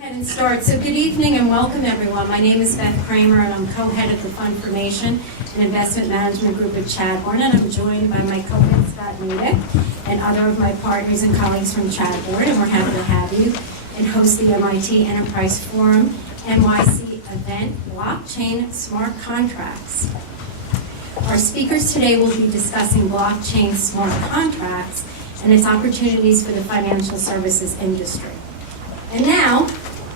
ahead and start. So good evening and welcome everyone. My name is Beth Kramer and I'm co-head of the Fund Formation and Investment Management Group at Chadbourne, and I'm joined by my co-head Scott Natick and other of my partners and colleagues from Chadbourne, and we're happy to have you and host the MIT Enterprise Forum NYC event, Blockchain Smart Contracts. Our speakers today will be discussing blockchain smart contracts and its opportunities for the financial services industry. And now,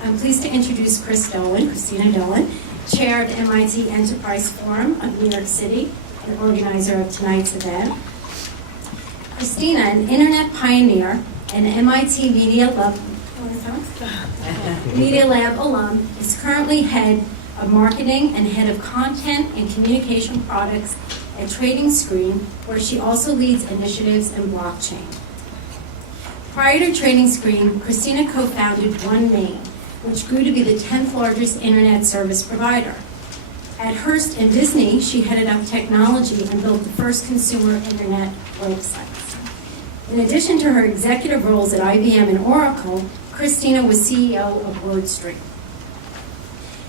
I'm pleased to introduce Christina Dolan, Chair of the MIT Enterprise Forum of New York City and organizer of tonight's event. Christina, an internet pioneer and MIT Media Lab alum, is currently head of marketing and head of content and communication products at Trading Screen, where she also leads initiatives in blockchain. Prior to Trading Screen, Christina co-founded OneMain, which grew to be the 10th largest internet service provider. At Hearst and Disney, she headed up technology and built the first consumer internet websites. In addition to her executive roles at IBM and Oracle, Christina was CEO of WordStream.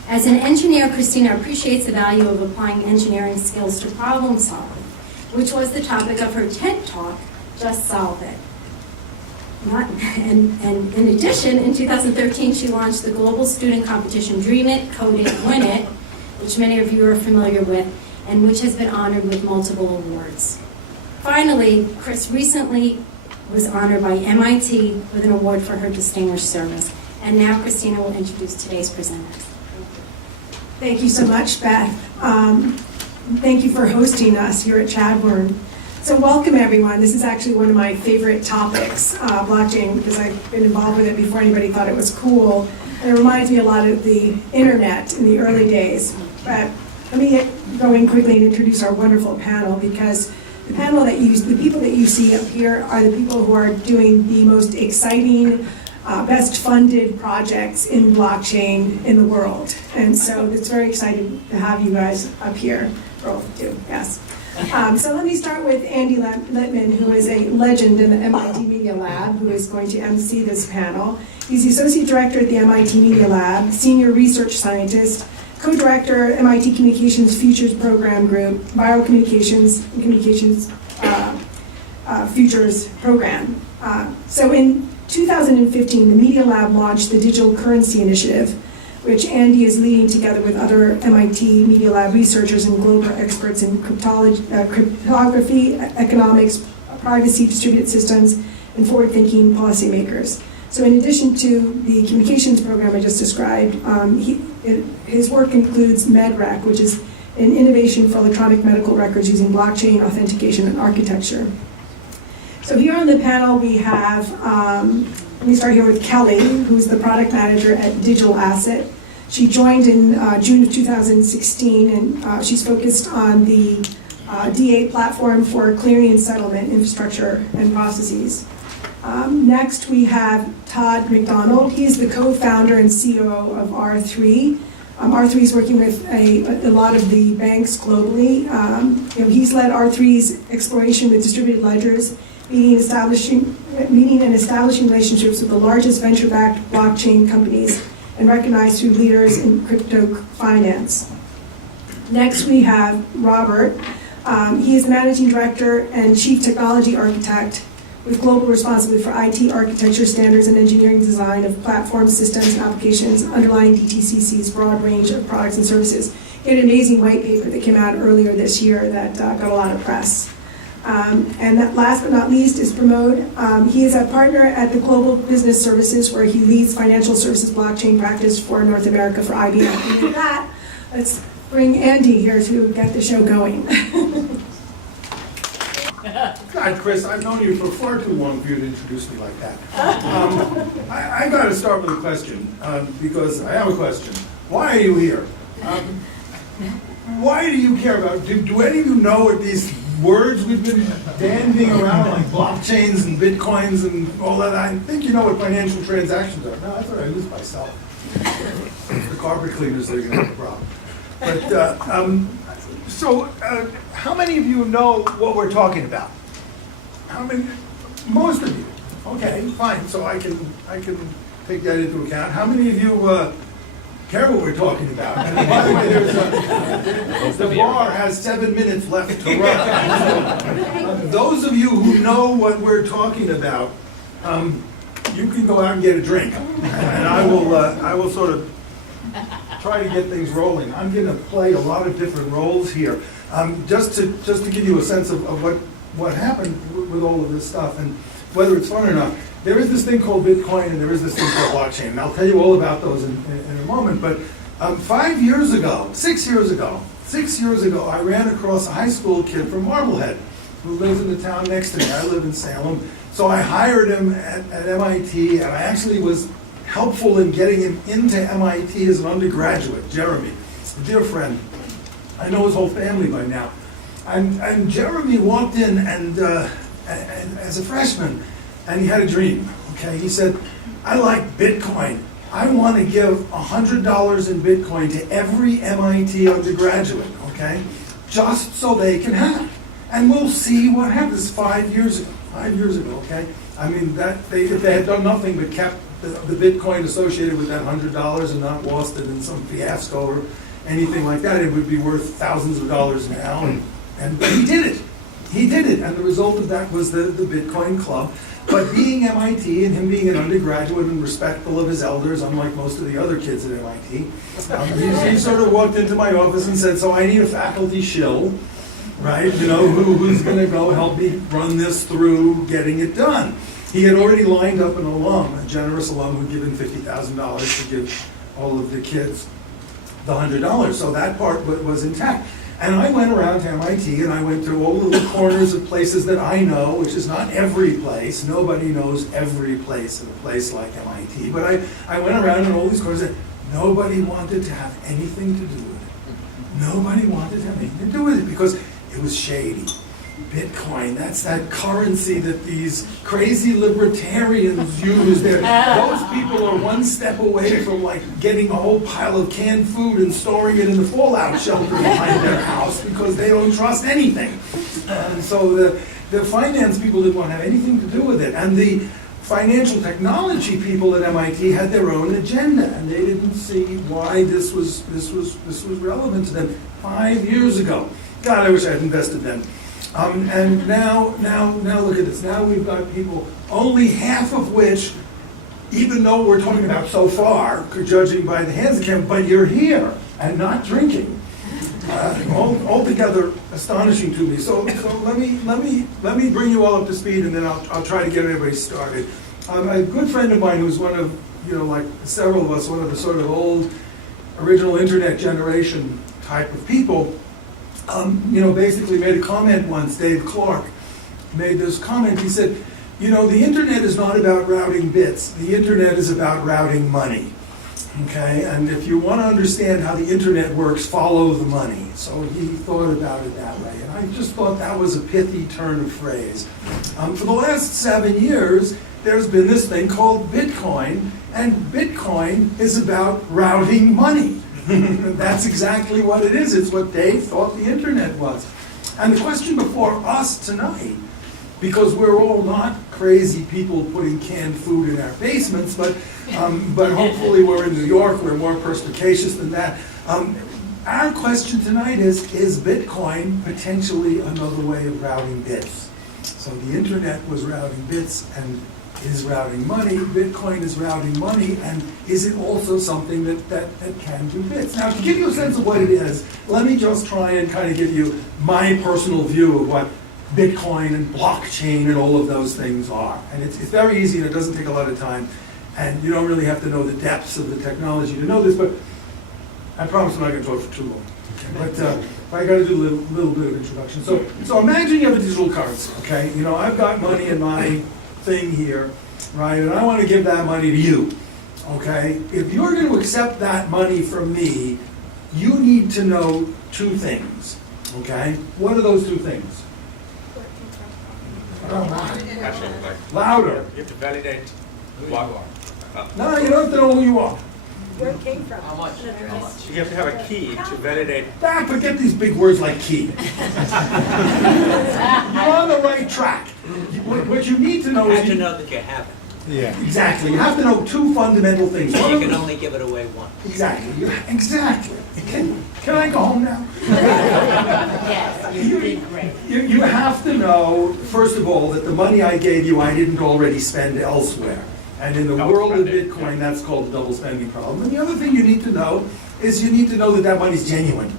As an engineer, Christina appreciates the value of applying engineering skills to problem solving, which was the topic of her TED Talk, Just Solve It. And in addition, in 2013, she launched the global student competition Dream It, Code It, Win It, which many of you are familiar with, and which has been honored with multiple awards. Finally, Chris recently was honored by MIT with an award for her distinguished service. And now Christina will introduce today's presenters. Thank you so much, Beth. Thank you for hosting us here at Chadbourne. So welcome, everyone. This is actually one of my favorite topics, blockchain, because I've been involved with it before anybody thought it was cool. And it reminds me a lot of the internet in the early days. But let me go in quickly and introduce our wonderful panel, because the people that you see up here are the people who are doing the most exciting, best funded projects in blockchain in the world. And so it's very exciting to have you guys up here. Both too, yes. So let me start with Andy Littman, who is a legend in the MIT Media Lab, who is going to MC this panel. He's the Associate Director at the MIT Media Lab, Senior Research Scientist, Co-Director, MIT Communications Futures Program Group, Biocommunications and Communications Futures Program. So in 2015, the Media Lab launched the Digital Currency Initiative, which Andy is leading together with other MIT Media Lab researchers and global experts in cryptography, economics, privacy, distributed systems, and forward-thinking policymakers. So in addition to the communications program I just described, his work includes MedRec, which is an innovation for electronic medical records using blockchain authentication and architecture. So here on the panel we have, let me start here with Kelly, who's the product manager at Digital Asset. She joined in June of 2016, and she's focused on the D8 platform for clearing and settlement infrastructure and processes. Next, we have Todd McDonald. He's the co-founder and COO of R3. R3 is working with a lot of the banks globally. He's led R3's exploration with distributed ledgers, meeting and establishing relationships with the largest venture-backed blockchain companies and recognized through leaders in crypto finance. Next, we have Robert. He is the Managing Director and Chief Technology Architect with global responsibility for IT architecture standards and engineering design of platform systems and applications underlying DTCC's broad range of products and services. He had an amazing white paper that came out earlier this year that got a lot of press. And that last but not least is Pramod. He is a partner at the Global Business Services, where he leads financial services blockchain practice for North America for IBM. And with that, let's bring Andy here to get the show going. God, Chris, I've known you for far too long for you to introduce me like that. I got to start with a question, because I have a question. Why are you here? Why do you care about, do any of you know what these words we've been bandying around, like blockchains and bitcoins and all that? I think you know what financial transactions are. No, I thought I used myself. The carpet cleaners are going to have a problem. But, so how many of you know what we're talking about? How many? Most of you. Okay, fine. So I can take that into account. How many of you care what we're talking about? And by the way, the bar has 7 minutes left to run. Those of you who know what we're talking about, you can go out and get a drink, and I will sort of try to get things rolling. I'm going to play a lot of different roles here, just to give you a sense of what happened with all of this stuff and whether it's fun or not. There is this thing called Bitcoin and there is this thing called blockchain, and I'll tell you all about those in a moment. But 6 years ago, I ran across a high school kid from Marblehead who lives in the town next to me. I live in Salem. So I hired him at MIT, and I actually was helpful in getting him into MIT as an undergraduate. Jeremy, a dear friend. I know his whole family by now. And Jeremy walked in and as a freshman, and he had a dream. Okay, he said, "I like Bitcoin. I want to give $100 in Bitcoin to every MIT undergraduate, okay, just so they can have. And we'll see what happens." 5 years ago. 5 years ago, okay? I mean, if they had done nothing but kept the Bitcoin associated with that $100 and not lost it in some fiasco or anything like that, it would be worth thousands of dollars now. But he did it. He did it. And the result of that was the Bitcoin Club. But being MIT and him being an undergraduate and respectful of his elders, unlike most of the other kids at MIT, he sort of walked into my office and said, "So I need a faculty shill, right? You know, who's going to go help me run this through getting it done?" He had already lined up an alum, a generous alum who'd given $50,000 to give all of the kids the $100. So that part was intact. And I went around to MIT and I went through all of the corners of places that I know, which is not every place. Nobody knows every place in a place like MIT. But I went around in all these corners and nobody wanted to have anything to do with it. Nobody wanted to have anything to do with it because it was shady. Bitcoin, that's that currency that these crazy libertarians use. Those people are one step away from like getting a whole pile of canned food and storing it in the fallout shelter behind their house because they don't trust anything. And so the finance people didn't want to have anything to do with it. And the financial technology people at MIT had their own agenda, and they didn't see why this was relevant to them 5 years ago. God, I wish I had invested then. And now look at this. Now we've got people, only half of which, even though we're talking about so far, judging by the hands account, but you're here and not drinking. Altogether astonishing to me. So let me bring you all up to speed, and then I'll try to get everybody started. A good friend of mine who's one of, like several of us, one of the sort of old original internet generation type of people, basically made a comment once. Dave Clark made this comment. He said, the internet is not about routing bits. The internet is about routing money. Okay, and if you want to understand how the internet works, follow the money. So he thought about it that way. And I just thought that was a pithy turn of phrase. For the last 7 years, there's been this thing called Bitcoin, and Bitcoin is about routing money. That's exactly what it is. It's what Dave thought the internet was. And the question before us tonight, because we're all not crazy people putting canned food in our basements, but hopefully we're in New York, we're more perspicacious than that. Our question tonight is Bitcoin potentially another way of routing bits? So the internet was routing bits and is routing money. Bitcoin is routing money, and is it also something that can do bits? Now, to give you a sense of what it is, let me just try and kind of give you my personal view of what Bitcoin and blockchain and all of those things are. And it's very easy, and it doesn't take a lot of time, and you don't really have to know the depths of the technology to know this, but I promise I'm not going to talk for too long. Okay? But I got to do a little bit of introduction. So imagine you have a digital currency, okay? I've got money in my thing here, right? And I want to give that money to you, okay? If you're going to accept that money from me, you need to know two things, okay? What are those two things? Louder. You have to validate who you are. No, you don't have to know who you are. Where it came from. How much? You have to have a key to validate. Forget these big words like key. You're on the right track. What you need to know You is have to know that you have it. Yeah. Exactly. You have to know two fundamental things. You One of can them- only give it away once. Exactly. Exactly. Can I go home now? Yes, you did great. You have to know, first of all, that the money I gave you, I didn't already spend elsewhere. And in the Double world of spending. Bitcoin, that's called the double spending problem. And the other thing you need to know is you need to know that that money's genuine,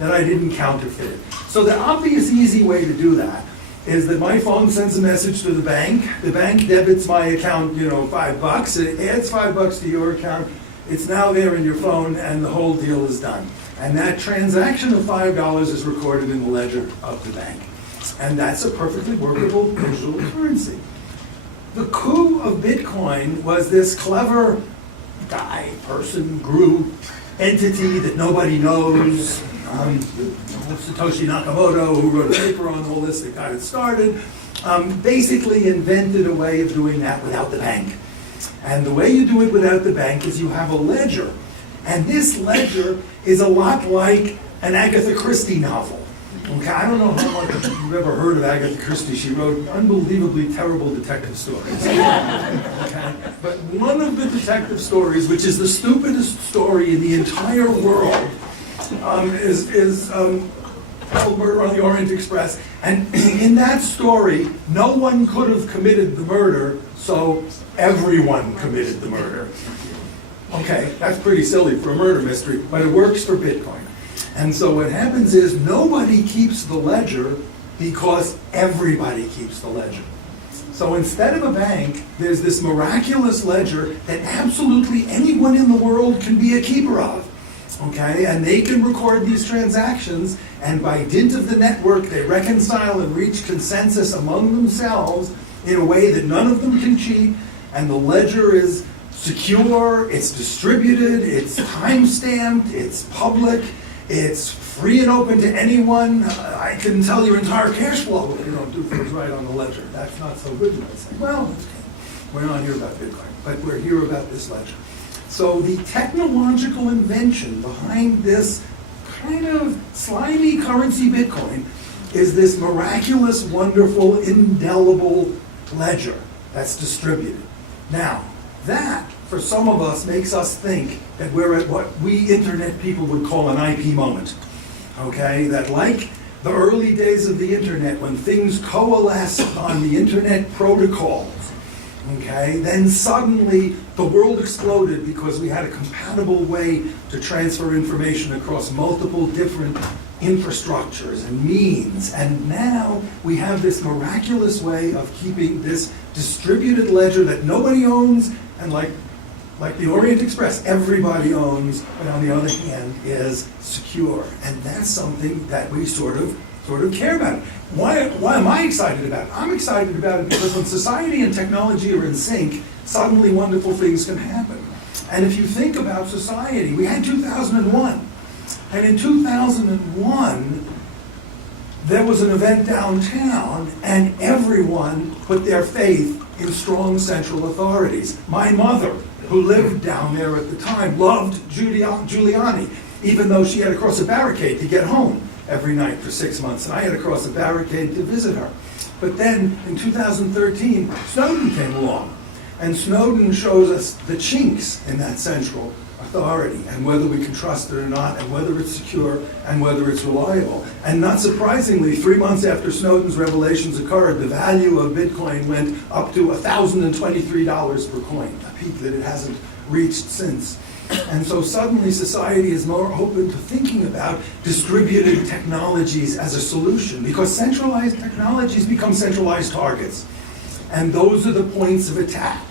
that I didn't counterfeit it. So the obvious, easy way to do that is that my phone sends a message to the bank debits my account, $5, it adds $5 to your account, it's now there in your phone, and the whole deal is done. And that transaction of $5 is recorded in the ledger of the bank. And that's a perfectly workable digital currency. The coup of Bitcoin was this clever guy, person, group, entity that nobody knows, Satoshi Nakamoto, who wrote a paper on all this that got it started, basically invented a way of doing that without the bank. And the way you do it without the bank is you have a ledger. And this ledger is a lot like an Agatha Christie novel. Okay, I don't know how much you've ever heard of Agatha Christie. She wrote unbelievably terrible detective stories. Okay? But one of the detective stories, which is the stupidest story in the entire world, is called Murder on the Orient Express. And in that story, no one could have committed the murder, so everyone committed the murder. Okay, that's pretty silly for a murder mystery, but it works for Bitcoin. And so what happens is nobody keeps the ledger because everybody keeps the ledger. So instead of a bank, there's this miraculous ledger that absolutely anyone in the world can be a keeper of. Okay, and they can record these transactions, and by dint of the network, they reconcile and reach consensus among themselves in a way that none of them can cheat, and the ledger is secure, it's distributed, it's time-stamped, it's public, it's free and open to anyone. I can tell your entire cash flow if you don't do things right on the ledger. That's not so good, you might say. Well, we're not here about Bitcoin, but we're here about this ledger. So the technological invention behind this kind of slimy currency Bitcoin is this miraculous, wonderful, indelible ledger that's distributed. Now, that, for some of us, makes us think that we're at what we internet people would call an IP moment. Okay? That like the early days of the internet, when things coalesced on the internet protocols, okay, then suddenly the world exploded because we had a compatible way to transfer information across multiple different infrastructures and means. And now we have this miraculous way of keeping this distributed ledger that nobody owns, and like the Orient Express, everybody owns, but on the other hand is secure. And that's something that we sort of care about. Why am I excited about it? I'm excited about it because when society and technology are in sync, suddenly wonderful things can happen. And if you think about society, we had 2001. And in 2001, there was an event downtown, and everyone put their faith in strong central authorities. My mother, who lived down there at the time, loved Giuliani, even though she had to cross a barricade to get home every night for 6 months, and I had to cross a barricade to visit her. But then, in 2013, Snowden came along, and Snowden shows us the chinks in that central authority, and whether we can trust it or not, and whether it's secure, and whether it's reliable. And not surprisingly, 3 months after Snowden's revelations occurred, the value of Bitcoin went up to $1,023 per coin, a peak that it hasn't reached since. And so suddenly society is more open to thinking about distributed technologies as a solution, because centralized technologies become centralized targets. And those are the points of attack.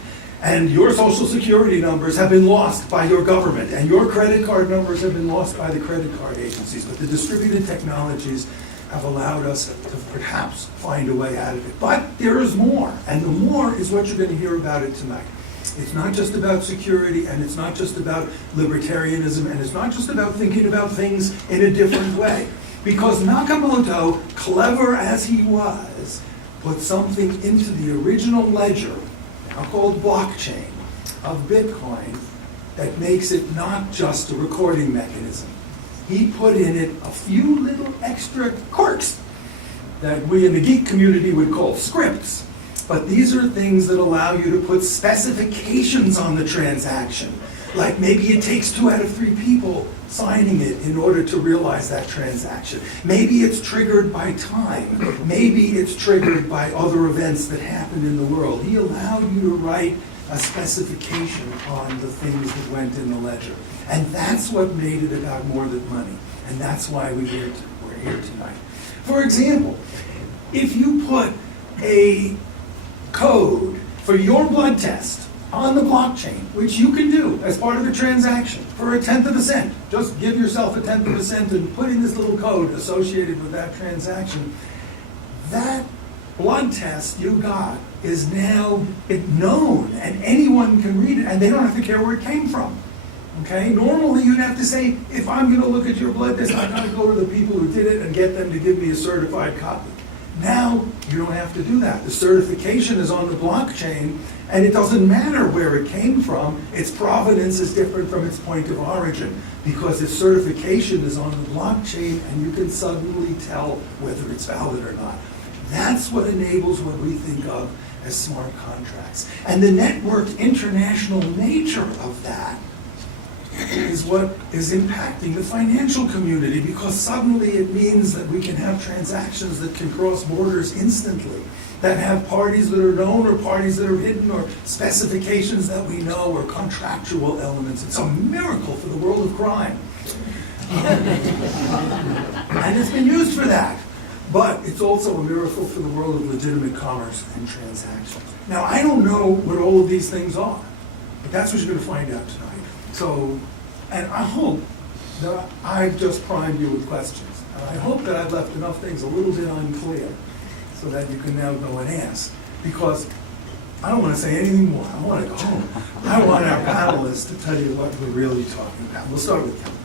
And your social security numbers have been lost by your government, and your credit card numbers have been lost by the credit card agencies. But the distributed technologies have allowed us to perhaps find a way out of it. But there is more, and the more is what you're going to hear about it tonight. It's not just about security, and it's not just about libertarianism, and it's not just about thinking about things in a different way. Because Nakamoto, clever as he was, put something into the original ledger, now called blockchain, of Bitcoin that makes it not just a recording mechanism. He put in it a few little extra quirks that we in the geek community would call scripts. but these are things that allow you to put specifications on the transaction. Like maybe it takes 2 out of 3 people signing it in order to realize that transaction. Maybe it's triggered by time. Maybe it's triggered by other events that happen in the world. He allowed you to write a specification on the things that went in the ledger. And that's what made it about more than money. And that's why we're here tonight. For example, if you put a code for your blood test on the blockchain, which you can do as part of the transaction for 1/10 of a cent, just give yourself 1/10 of a cent and put in this little code associated with that transaction, that blood test you got is now known and anyone can read it and they don't have to care where it came from. Okay? Normally you'd have to say, if I'm going to look at your blood test, I've got to go to the people who did it and get them to give me a certified copy. Now you don't have to do that. The certification is on the blockchain and it doesn't matter where it came from. Its provenance is different from its point of origin because its certification is on the blockchain and you can suddenly tell whether it's valid or not. That's what enables what we think of as smart contracts. And the networked international nature of that is what is impacting the financial community because suddenly it means that we can have transactions that can cross borders instantly, that have parties that are known or parties that are hidden or specifications that we know or contractual elements. It's a miracle for the world of crime. And it's been used for that. But it's also a miracle for the world of legitimate commerce and transactions. Now, I don't know what all of these things are, but that's what you're going to find out tonight. So, and I hope that I've just primed you with questions. And I hope that I've left enough things a little bit unclear so that you can now go and ask. Because I don't want to say anything more. I want to go home. I want our panelists to tell you what we're really talking about. We'll start with Kelly.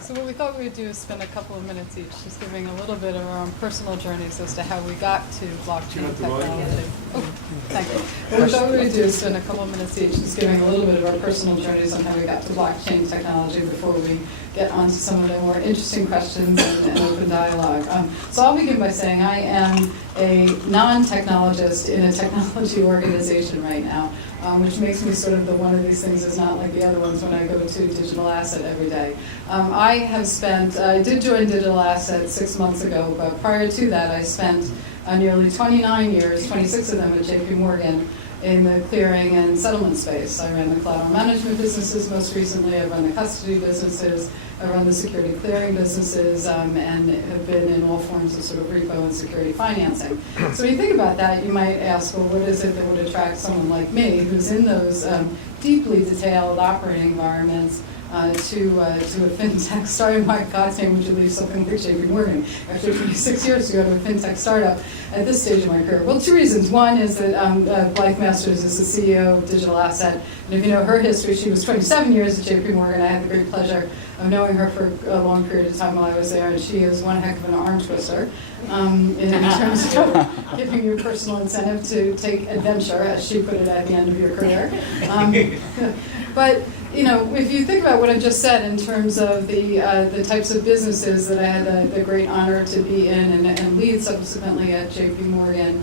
So what we thought we would do is spend a couple of minutes each just giving a little bit of our own personal journeys as to how we got to blockchain technology. Oh, thank you. What we thought we would do is spend a couple of minutes each just giving a little bit of our personal journeys on how we got to blockchain technology before we get on to some of the more interesting questions and open dialogue. So I'll begin by saying I am a non-technologist in a technology organization right now, which makes me sort of the one of these things is not like the other ones when I go to digital asset every day. I did join digital asset 6 months ago, but prior to that I spent nearly 29 years, 26 of them at JP Morgan, in the clearing and settlement space. I ran the collateral management businesses most recently, I run the custody businesses, I run the security clearing businesses, and have been in all forms of sort of repo and security financing. So when you think about that, you might ask, well, what is it that would attract someone like me, who's in those deeply detailed operating environments, to a fintech startup? My God's name, would you leave something like JP Morgan after 26 years to go to a fintech startup at this stage of my career? Well, 2 reasons. One is that Blythe Masters is the CEO of Digital Asset, and if you know her history, she was 27 years at JP Morgan. I had the great pleasure of knowing her for a long period of time while I was there, and she is one heck of an arm twister in terms of giving you personal incentive to take adventure, as she put it, at the end of your career. But you know, if you think about what I just said in terms of the types of businesses that I had the great honor to be in and lead subsequently at JP Morgan,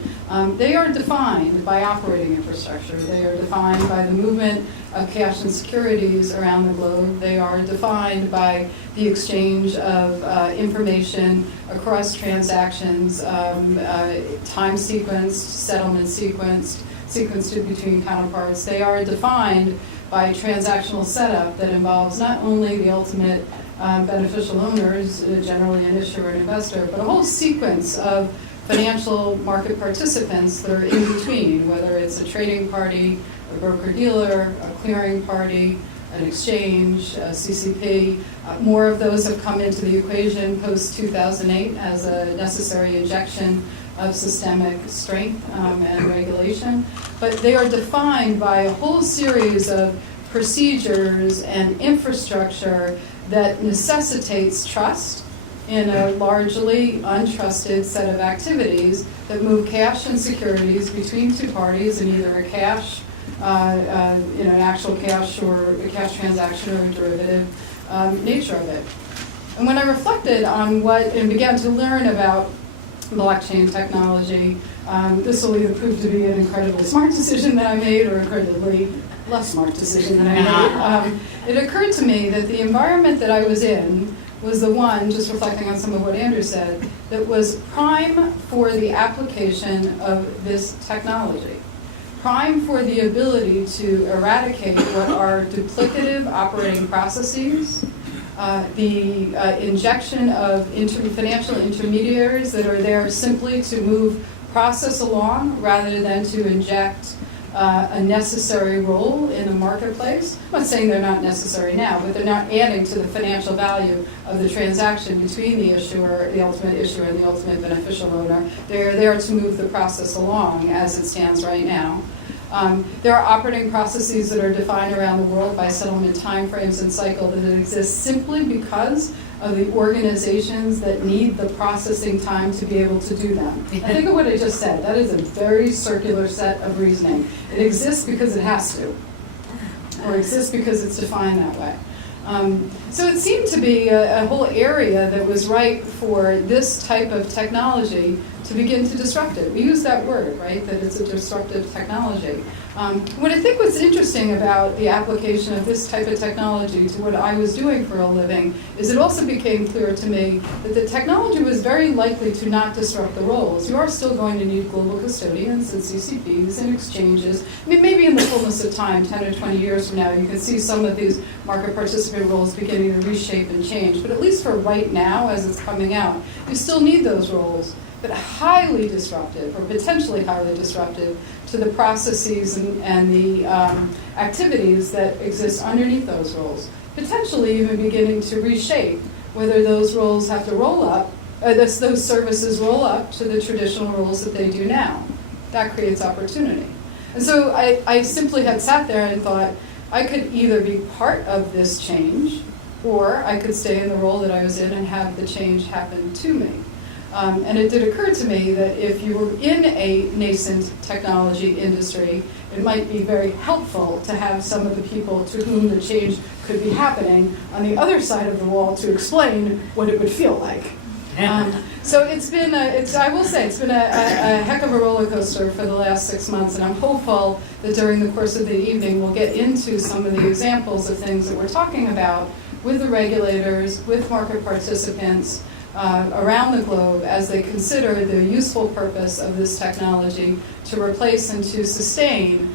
they are defined by operating infrastructure. They are defined by the movement of cash and securities around the globe. They are defined by the exchange of information across transactions, time sequenced, settlement sequenced between counterparts. They are defined by transactional setup that involves not only the ultimate beneficial owners, generally an issuer and investor, but a whole sequence of financial market participants that are in between, whether it's a trading party, a broker-dealer, a clearing party, an exchange, a CCP. More of those have come into the equation post-2008 as a necessary injection of systemic strength and regulation, but they are defined by a whole series of procedures and infrastructure that necessitates trust in a largely untrusted set of activities that move cash and securities between two parties in either a cash, an actual cash or a cash transaction or a derivative nature of it. And when I reflected on and began to learn about blockchain technology, this will either prove to be an incredibly smart decision that I made or incredibly less smart decision that I made. It occurred to me that the environment that I was in was the one, just reflecting on some of what Andrew said, that was prime for the application of this technology. Prime for the ability to eradicate what are duplicative operating processes, the injection of financial intermediaries that are there simply to move process along rather than to inject a necessary role in the marketplace. I'm not saying they're not necessary now, but they're not adding to the financial value of the transaction between the issuer, the ultimate issuer, and the ultimate beneficial owner. They're there to move the process along as it stands right now. There are operating processes that are defined around the world by settlement timeframes and cycle that exist simply because of the organizations that need the processing time to be able to do them. I think of what I just said. That is a very circular set of reasoning. It exists because it has to, or exists because it's defined that way. So it seemed to be a whole area that was ripe for this type of technology to begin to disrupt it. We use that word, right, that it's a disruptive technology. What I think was interesting about the application of this type of technology to what I was doing for a living is it also became clear to me that the technology was very likely to not disrupt the roles. You are still going to need global custodians and CCPs and exchanges. I mean, maybe in the fullness of time, 10 or 20 years from now, you can see some of these market participant roles beginning to reshape and change. But at least for right now, as it's coming out, you still need those roles, but highly disruptive, or potentially highly disruptive, to the processes and the activities that exist underneath those roles. Potentially even beginning to reshape whether those roles have to roll up, those services roll up to the traditional roles that they do now. That creates opportunity. And so I simply had sat there and thought, I could either be part of this change, or I could stay in the role that I was in and have the change happen to me. And it did occur to me that if you were in a nascent technology industry, it might be very helpful to have some of the people to whom the change could be happening on the other side of the wall to explain what it would feel like. So it's been, I will say, it's been a heck of a roller coaster for the last 6 months, and I'm hopeful that during the course of the evening we'll get into some of the examples of things that we're talking about with the regulators, with market participants, around the globe as they consider the useful purpose of this technology to replace and to sustain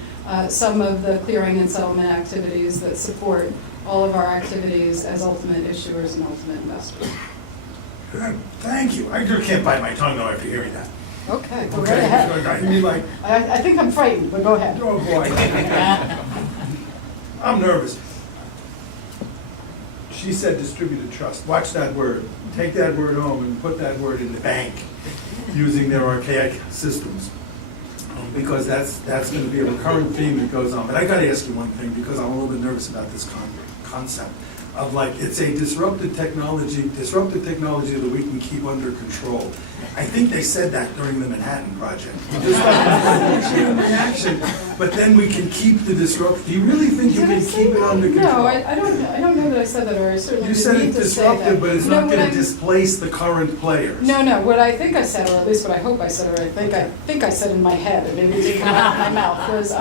some of the clearing and settlement activities that support all of our activities as ultimate issuers and ultimate investors. Good. Thank you. I just can't bite my tongue though after hearing that. Okay, go right Okay. ahead. I mean, like, I think I'm frightened, but go ahead. oh boy. I'm nervous. She said distributed trust. Watch that word. Take that word home and put that word in the bank using their archaic systems. Because that's going to be a recurrent theme that goes on. But I got to ask you one thing because I'm a little bit nervous about this concept of like it's a disruptive technology that we can keep under control. I think they said that during the Manhattan Project. Just like chain reaction, but then we can keep the disruption. Do you really think you can keep it under control? No, I don't know that I said that, or I certainly You said didn't it's mean to say that. disruptive, but it's No, not what going to I'm- displace the current players. No, what I think I said, or at least what I hope I said, or I think I said in my head, and maybe it didn't come out of my mouth, was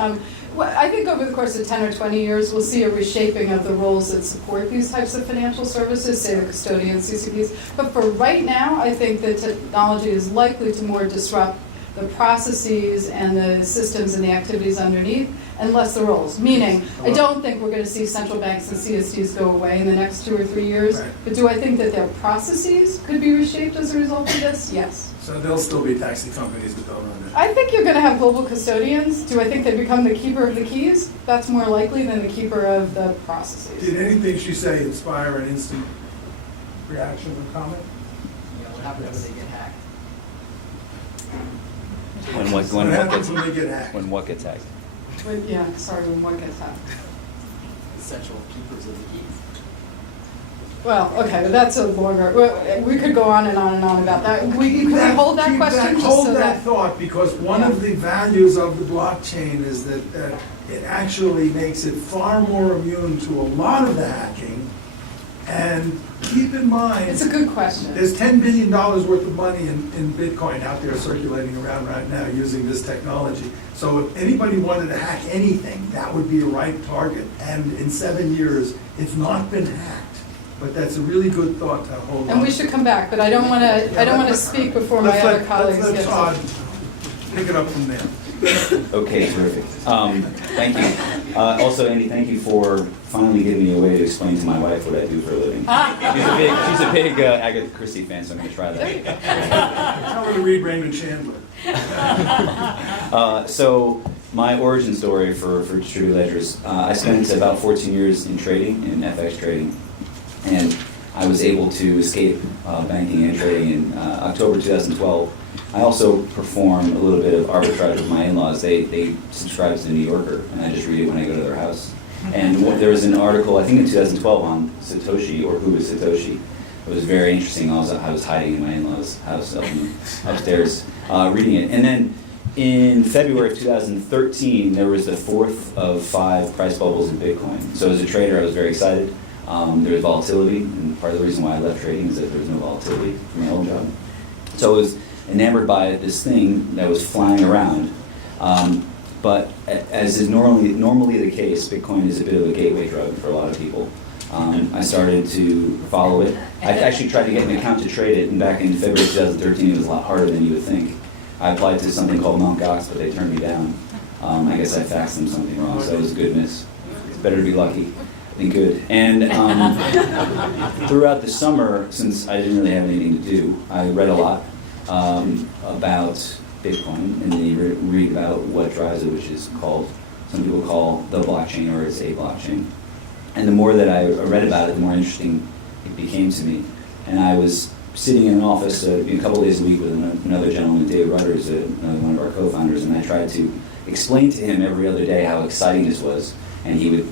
well, I think over the course of 10 or 20 years, we'll see a reshaping of the roles that support these types of financial services, say the custodians, CCPs. But for right now, I think that technology is likely to more disrupt the processes and the systems and the activities underneath, and less the roles. Meaning, I don't think we're going to see central banks and CSDs go away in the next 2 or 3 years. Right. But do I think that their processes could be reshaped as a result of this? Yes. So there'll still be taxi companies that don't run it. I think you're going to have global custodians. Do I think they become the keeper of the keys? That's more likely than the keeper of the processes. Did anything she say inspire an instant reaction or comment? Yeah, what happens when they get hacked? What happens when they get hacked? When what gets hacked? Yeah, sorry, when what gets hacked. Essential keepers of the keys. Well, okay, but that's a longer, we could go on and on and on about that. Can we hold that question? Just Hold so that thought, because one of the values of the blockchain is that it actually makes it far more immune to a lot of the hacking And keep in mind, It's a good question. there's $10 billion worth of money in Bitcoin out there circulating around right now using this technology. So if anybody wanted to hack anything, that would be a right target. And in 7 years, it's not been hacked. But that's a really good thought to hold on. And we should come back, but I don't want to speak before my other colleagues Let's get to. Todd pick it up from there. Okay, terrific. Thank you. Also, Andy, thank you for finally giving me a way to explain to my wife what I do for a living. She's a big Agatha Christie fan, so I'm going to try There you that. go. Tell her to read Raymond Chandler. So, my origin story for distributed ledgers, I spent about 14 years in trading, in FX trading, and I was able to escape banking and trading in October 2012. I also perform a little bit of arbitrage with my in-laws. They subscribe to the New Yorker, and I just read it when I go to their house. And there was an article, I think in 2012, on Satoshi, or who was Satoshi. It was very interesting. I was hiding in my in-laws' house upstairs, reading it. And then in February of 2013, there was the fourth of 5 price bubbles in Bitcoin. So as a trader, I was very excited. There was volatility, and part of the reason why I left trading is that there was no volatility from my old job. So I was enamored by this thing that was flying around. But as is normally the case, Bitcoin is a bit of a gateway drug for a lot of people. I started to follow it. I actually tried to get an account to trade it, and back in February 2013, it was a lot harder than you would think. I applied to something called Mt. Gox, but they turned me down. I guess I faxed them something wrong, so it was a good miss. It's better to be lucky than good. And throughout the summer, since I didn't really have anything to do, I read a lot about Bitcoin, and then you read about what drives it, which is called, some people call the blockchain, or it's a blockchain. And the more that I read about it, the more interesting it became to me. And I was sitting in an office a couple of days a week with another gentleman, David Rudders, one of our co-founders, and I tried to explain to him every other day how exciting this was. And he would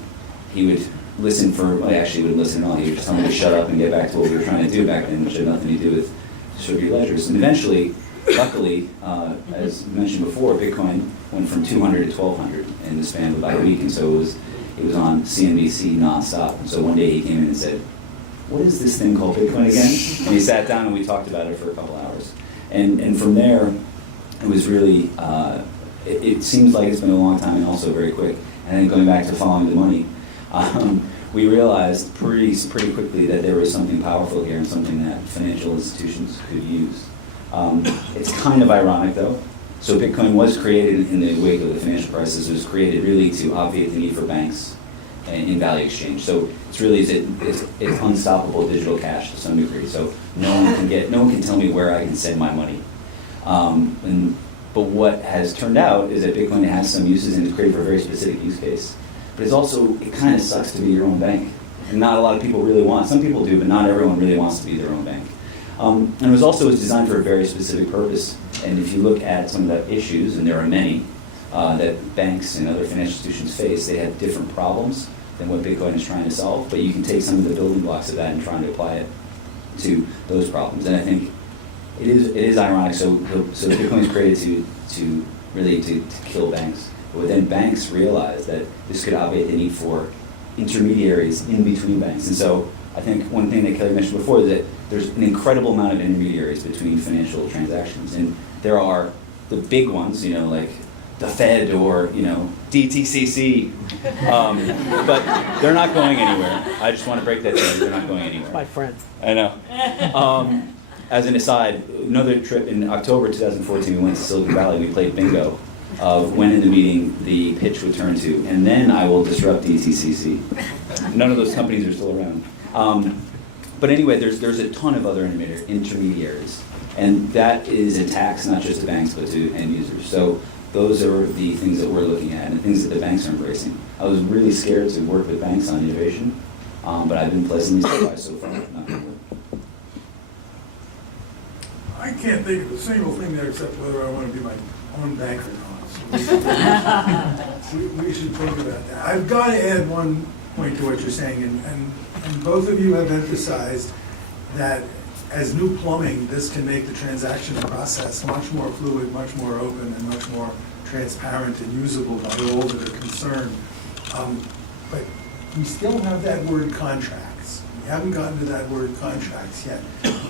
listen well, he actually wouldn't listen at all. He would just tell me to shut up and get back to what we were trying to do back then, which had nothing to do with distributed ledgers. And eventually, luckily, as mentioned before, Bitcoin went from 200 to 1,200 in the span of about a week, and so it was on CNBC nonstop. And so one day he came in and said, "What is this thing called Bitcoin again?" And he sat down and we talked about it for a couple hours. And from there, it was really, it seems like it's been a long time and also very quick. And then going back to following the money, we realized pretty quickly that there was something powerful here and something that financial institutions could use. It's kind of ironic though. So Bitcoin was created in the wake of the financial crisis. It was created really to obviate the need for banks in value exchange. So it's really it's unstoppable digital cash to some degree. So no one can tell me where I can send my money. But what has turned out is that Bitcoin has some uses and it's created for a very specific use case. But it kind of sucks to be your own bank. And not a lot of people really want. Some people do, but not everyone really wants to be their own bank. And it was designed for a very specific purpose. And if you look at some of the issues, and there are many, that banks and other financial institutions face, they have different problems than what Bitcoin is trying to solve. But you can take some of the building blocks of that and try to apply it to those problems. And I think it is ironic. So Bitcoin is created to really kill banks. But then banks realized that this could obviate the need for intermediaries in between banks. And so I think one thing that Kelly mentioned before is that there's an incredible amount of intermediaries between financial transactions. And there are the big ones, like the Fed or, DTCC. But they're not going anywhere. I just want to break that down. They're not going anywhere. My friend. I know. As an aside, another trip in October 2014, we went to Silicon Valley. We played bingo of when in the meeting the pitch would turn to, and then I will disrupt DTCC. None of those companies are still around. But anyway, there's a ton of other intermediaries, and that is a tax not just to banks but to end users. So those are the things that we're looking at and the things that the banks are embracing. I was really scared to work with banks on innovation, but I've been pleasantly surprised so far. I can't think of a single thing there except whether I want to be my own bank or not. So we should think about that. I've got to add one point to what you're saying, and both of you have emphasized that as new plumbing, this can make the transaction process much more fluid, much more open, and much more transparent and usable by all that are concerned. But we still have that word contracts. We haven't gotten to that word contracts yet,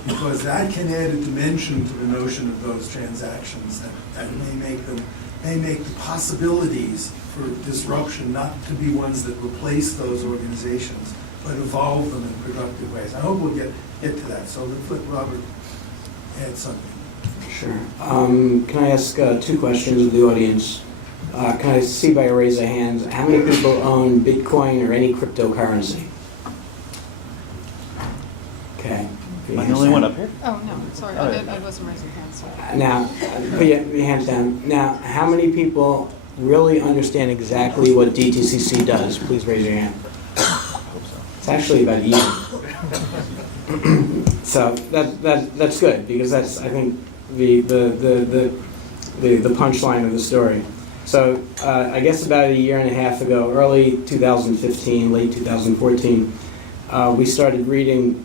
because that can add a dimension to the notion of those transactions that may make the possibilities for disruption not to be ones that replace those organizations, but evolve them in productive ways. I hope we'll get to that. So let's let Robert add something. Sure. Can I ask two questions of the audience? Can I see by a raise of hands, how many people own Bitcoin or any cryptocurrency? Okay. Am I the only one up here? Oh, no, sorry, I wasn't raising hands, sorry. Now, put your hands down. Now, how many people really understand exactly what DTCC does? Please raise your hand. It's actually about even. So that's good, because that's, I think, the punchline of the story. So I guess about a year and a half ago, early 2015, late 2014, we started reading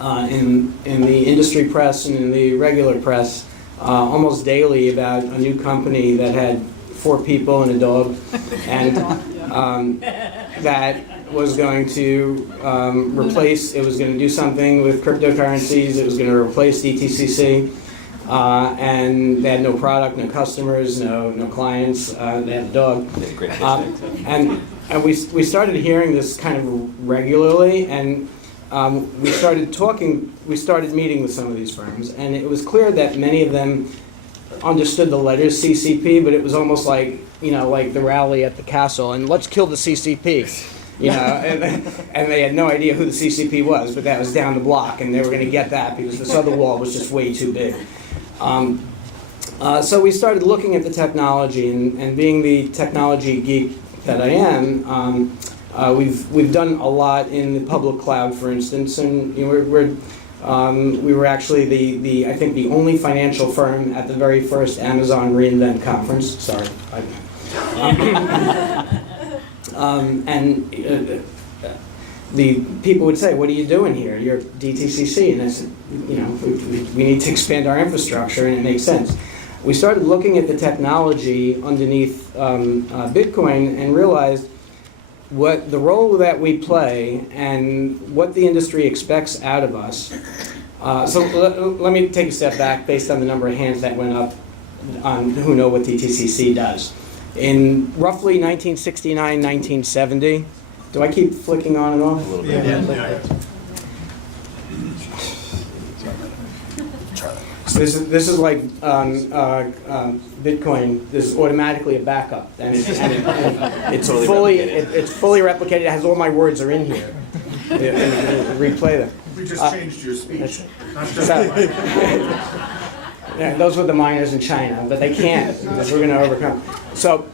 in the industry press and in the regular press almost daily about a new company that had 4 people and a dog, and that was going to replace, it was going to do something with cryptocurrencies, it was going to replace DTCC, and they had no product, no customers, no clients, they had a dog. And we started hearing this kind of regularly, and we started meeting with some of these firms, and it was clear that many of them understood the letters CCP, but it was almost like, like the rally at the castle, and let's kill the CCP. And they had no idea who the CCP was, but that was down the block, and they were going to get that because this other wall was just way too big. So we started looking at the technology, and being the technology geek that I am, we've done a lot in the public cloud, for instance, and we were actually I think the only financial firm at the very first Amazon reInvent conference. Sorry. The people would say, "What are you doing here? You're DTCC," and I said, we need to expand our infrastructure, and it makes sense. We started looking at the technology underneath Bitcoin and realized what the role that we play and what the industry expects out of us. So let me take a step back based on the number of hands that went up on who know what DTCC does. In roughly 1969, 1970, do I keep flicking on and off? A little bit. Yeah. So this is like Bitcoin. This is automatically a backup, and it's fully replicated. It has all my words are in here. Replay them. We just changed your speech. Yeah, those were the miners in China, but they can't because we're going to overcome. So,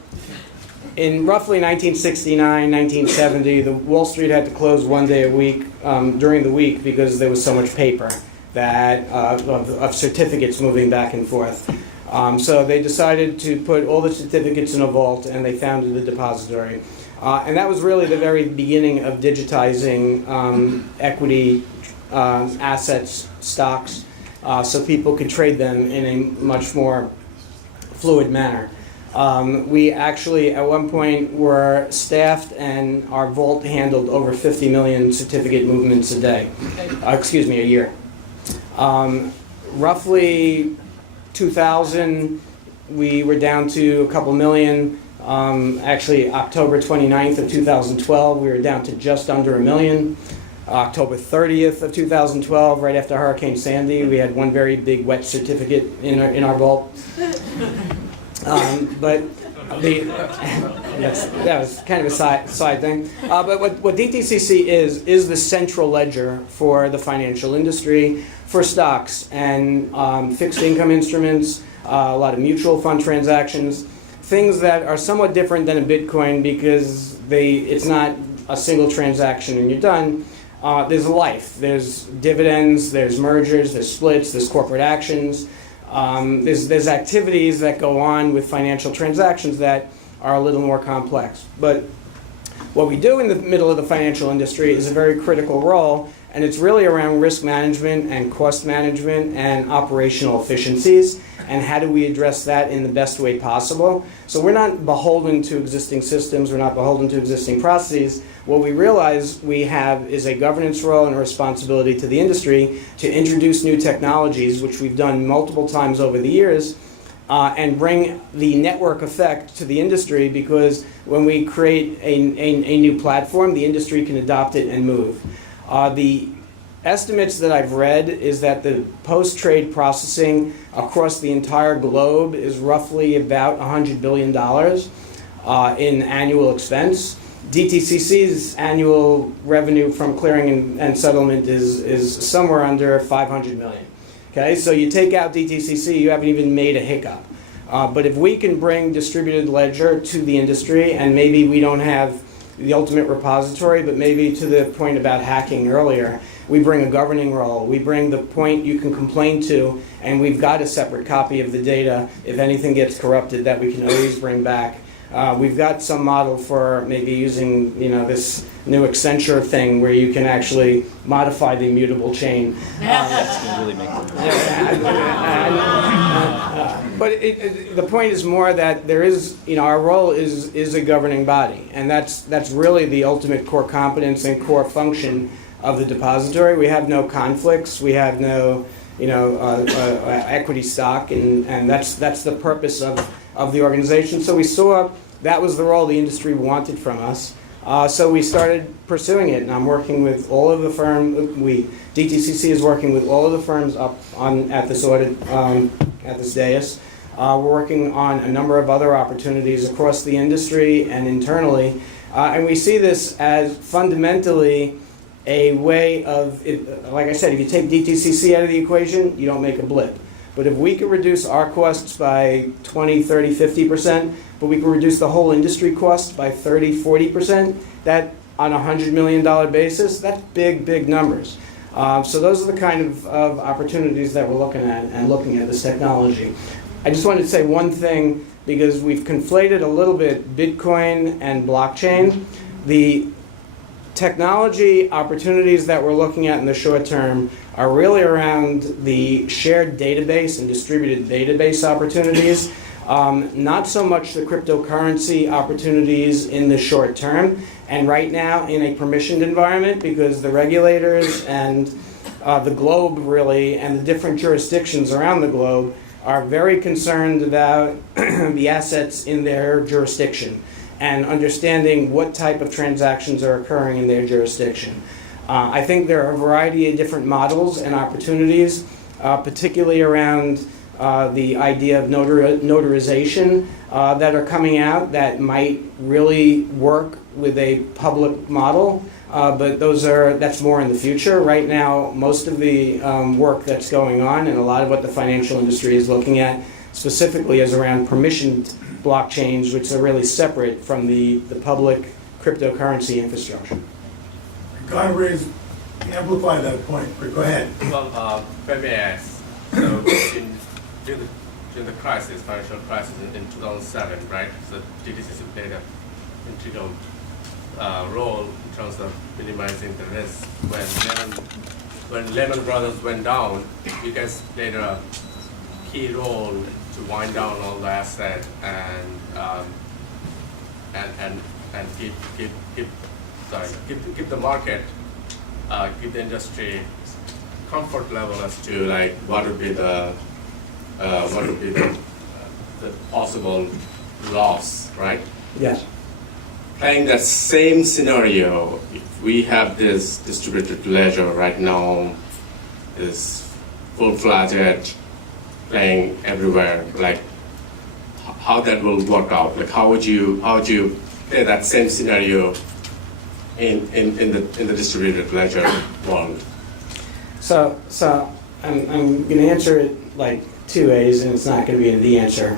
in roughly 1969, 1970, the Wall Street had to close one day a week during the week because there was so much paper that of certificates moving back and forth. So they decided to put all the certificates in a vault, and they founded the depository. And that was really the very beginning of digitizing equity assets, stocks, so people could trade them in a much more fluid manner. We actually, at one point, were staffed, and our vault handled over 50 million certificate movements a day. A year. Roughly 2000, we were down to a couple million. Actually, October 29th of 2012, we were down to just under 1 million. October 30th of 2012, right after Hurricane Sandy, we had one very big wet certificate in our vault. But that was kind of a side thing. But what DTCC is the central ledger for the financial industry, for stocks and fixed income instruments, a lot of mutual fund transactions, things that are somewhat different than a Bitcoin because it's not a single transaction and you're done. There's life. There's dividends, there's mergers, there's splits, there's corporate actions. There's activities that go on with financial transactions that are a little more complex. But what we do in the middle of the financial industry is a very critical role, And it's really around risk management and cost management and operational efficiencies, and how do we address that in the best way possible. So we're not beholden to existing systems, we're not beholden to existing processes. What we realize we have is a governance role and a responsibility to the industry to introduce new technologies, which we've done multiple times over the years, and bring the network effect to the industry, because when we create a new platform, the industry can adopt it and move. The estimates that I've read is that the post-trade processing across the entire globe is roughly about $100 billion in annual expense. DTCC's annual revenue from clearing and settlement is somewhere under 500 million. Okay, so you take out DTCC, you haven't even made a hiccup. But if we can bring distributed ledger to the industry, and maybe we don't have the ultimate repository, but maybe to the point about hacking earlier, we bring a governing role, we bring the point you can complain to, and we've got a separate copy of the data if anything gets corrupted that we can always bring back. We've got some model for maybe using, this new Accenture thing where you can actually modify the immutable chain. That's gonna really make it. But the point is more that there is, our role is a governing body, and that's really the ultimate core competence and core function of the depository. We have no conflicts, we have no, equity stock, and that's the purpose of the organization. So we saw that was the role the industry wanted from us. So we started pursuing it, and I'm working with all of the firms. DTCC is working with all of the firms up at this audit, at this dais. We're working on a number of other opportunities across the industry and internally, and we see this as fundamentally a way of, like I said, if you take DTCC out of the equation, you don't make a blip. But if we can reduce our costs by 20, 30, 50%, but we can reduce the whole industry cost by 30, 40%, that on a $100 million basis, that's big, big numbers. So those are the kind of opportunities that we're looking at this technology. I just wanted to say one thing, because we've conflated a little bit Bitcoin and blockchain. The technology opportunities that we're looking at in the short term are really around the shared database and distributed database opportunities, not so much the cryptocurrency opportunities in the short term, and right now in a permissioned environment, because the regulators and the globe really, and the different jurisdictions around the globe are very concerned about the assets in their jurisdiction and understanding what type of transactions are occurring in their jurisdiction. I think there are a variety of different models and opportunities, particularly around the idea of notarization that are coming out that might really work with a public model, but that's more in the future. Right now, most of the work that's going on and a lot of what the financial industry is looking at specifically is around permissioned blockchains, which are really separate from the public cryptocurrency infrastructure. Gotta amplify that point, but go ahead. Well, let me ask. So during the crisis, financial crisis in 2007, right? So DTCC played an integral role in terms of minimizing the risk. When Lehman Brothers went down, you guys played a key role to wind down all the assets and give the market, give the industry comfort level as to like what would be the possible loss, right? Yes. Playing that same scenario, if we have this distributed ledger right now, is full-fledged, playing everywhere, like how that will work out? Like how would you play that same scenario in the distributed ledger world? So I'm going to answer it like two ways, and it's not going to be the answer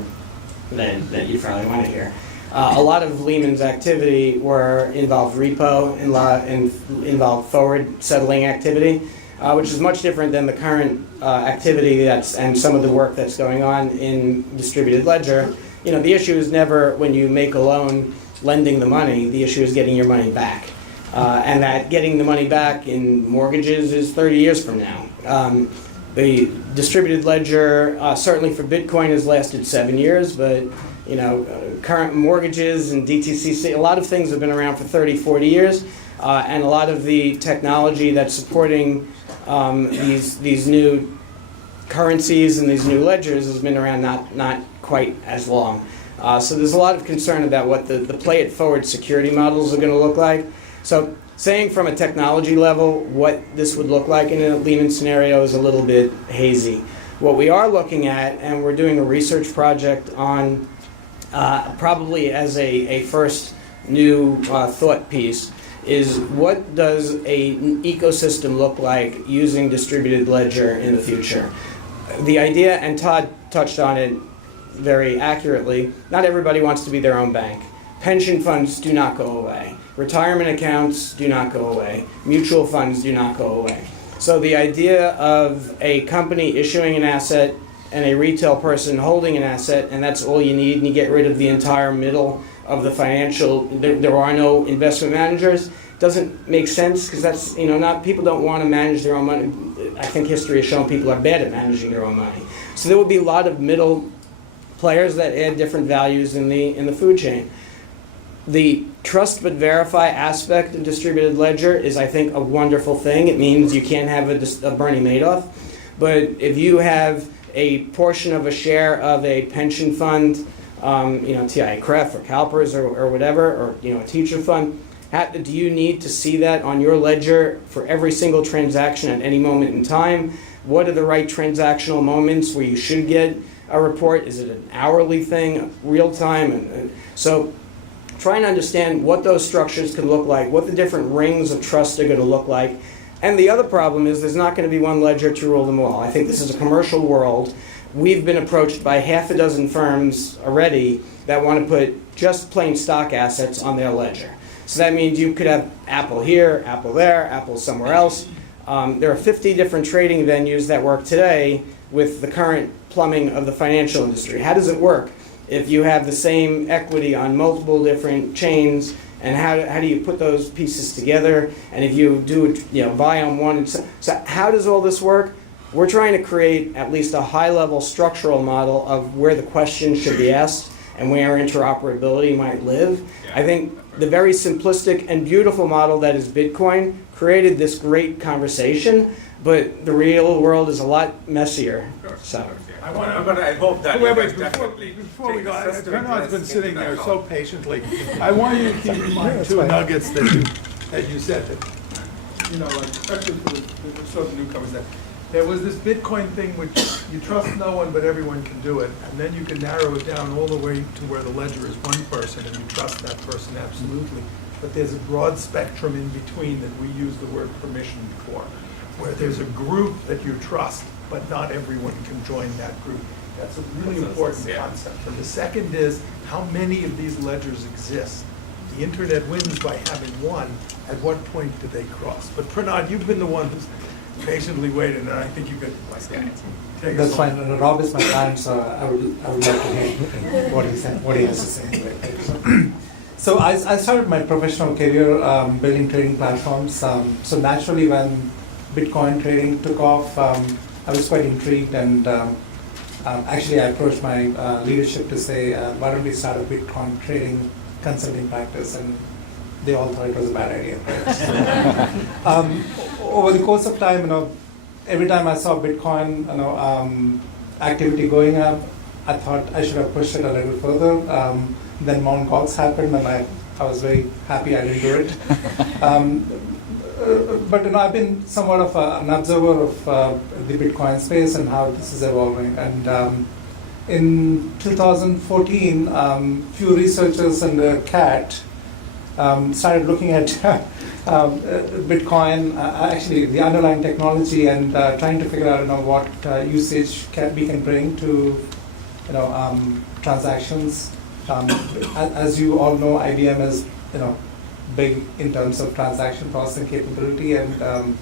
that you probably want to hear. A lot of Lehman's activity involved repo and involved forward settling activity, which is much different than the current activity and some of the work that's going on in distributed ledger. The issue is never when you make a loan lending the money. The issue is getting your money back. and that getting the money back in mortgages is 30 years from now. The distributed ledger, certainly for Bitcoin, has lasted 7 years, but current mortgages and DTCC, a lot of things have been around for 30, 40 years, and a lot of the technology that's supporting these new currencies and these new ledgers has been around not quite as long. So there's a lot of concern about what the play it forward security models are going to look like. So saying from a technology level what this would look like in a Lehman scenario is a little bit hazy. What we are looking at, and we're doing a research project on probably as a first new thought piece, is what does an ecosystem look like using distributed ledger in the future? The idea, and Todd touched on it very accurately, not everybody wants to be their own bank. Pension funds do not go away. Retirement accounts do not go away. Mutual funds do not go away. So the idea of a company issuing an asset and a retail person holding an asset, and that's all you need, and you get rid of the entire middle of the financial, there are no investment managers, doesn't make sense, because that's, not, people don't want to manage their own money. I think history has shown people are bad at managing their own money. So there would be a lot of middle players that add different values in the food chain. The trust but verify aspect of distributed ledger is, I think, a wonderful thing. It means you can't have a Bernie Madoff, but if you have a portion of a share of a pension fund, TIA-CREF or CalPERS or whatever, or a teacher fund, do you need to see that on your ledger for every single transaction at any moment in time? What are the right transactional moments where you should get a report? Is it an hourly thing, real time? So trying to understand what those structures could look like, what the different rings of trust are going to look like. And the other problem is there's not going to be one ledger to rule them all. I think this is a commercial world. We've been approached by half a dozen firms already that want to put just plain stock assets on their ledger. So that means you could have Apple here, Apple there, Apple somewhere else. There are 50 different trading venues that work today with the current plumbing of the financial industry. How does it work if you have the same equity on multiple different chains, and how do you put those pieces together? And if you do buy on one, so how does all this work? We're trying to create at least a high-level structural model of where the questions should be asked and where interoperability might live. I think the very simplistic and beautiful model that is Bitcoin created this great conversation, but the real world is a lot messier. So. But I hope that before we go, Bernard's been sitting there so patiently. I want you to keep in mind two nuggets that you said, that, especially for the sort of newcomers, that there was this Bitcoin thing which you trust no one but everyone can do it, and then you can narrow it down all the way to where the ledger is one person and you trust that person absolutely. But there's a broad spectrum in between that we use the word permission for, where there's a group that you trust, but not everyone can join that group. That's a really important concept. And the second is, how many of these ledgers exist? The internet wins by having one. At what point do they cross? But Pranad, you've been the one who's patiently waited, and I think you could take That's us fine. on. Rob is my client, so I would like to hear what he has to say. So I started my professional career building trading platforms. So naturally, when Bitcoin trading took off, I was quite intrigued, and actually I approached my leadership to say, why don't we start a Bitcoin trading consulting practice? And they all thought it was a bad idea. Right? Over the course of time, every time I saw Bitcoin, activity going up, I thought I should have pushed it a little further. Then Mt. Gox happened, and I was very happy I didn't do it. But I've been somewhat of an observer of the Bitcoin space and how this is evolving. And in 2014, few researchers and CAT started looking at Bitcoin, actually the underlying technology, and trying to figure out what usage we can bring to transactions. As you all know, IBM is big in terms of transaction processing capability, and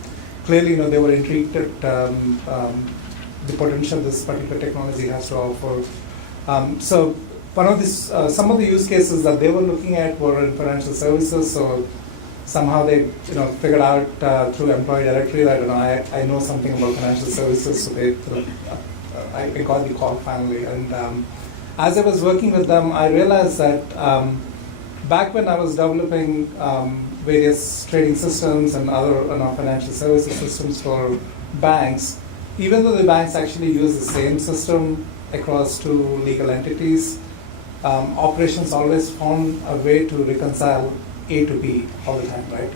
clearly they were intrigued at the potential this particular technology has to offer. So one of these, some of the use cases that they were looking at were in financial services. So somehow they figured out through employee directory that I know something about financial services, so they I got the call finally. And as I was working with them, I realized that back when I was developing various trading systems and other financial services systems for banks, even though the banks actually use the same system across two legal entities, operations always found a way to reconcile A to B all the time, right?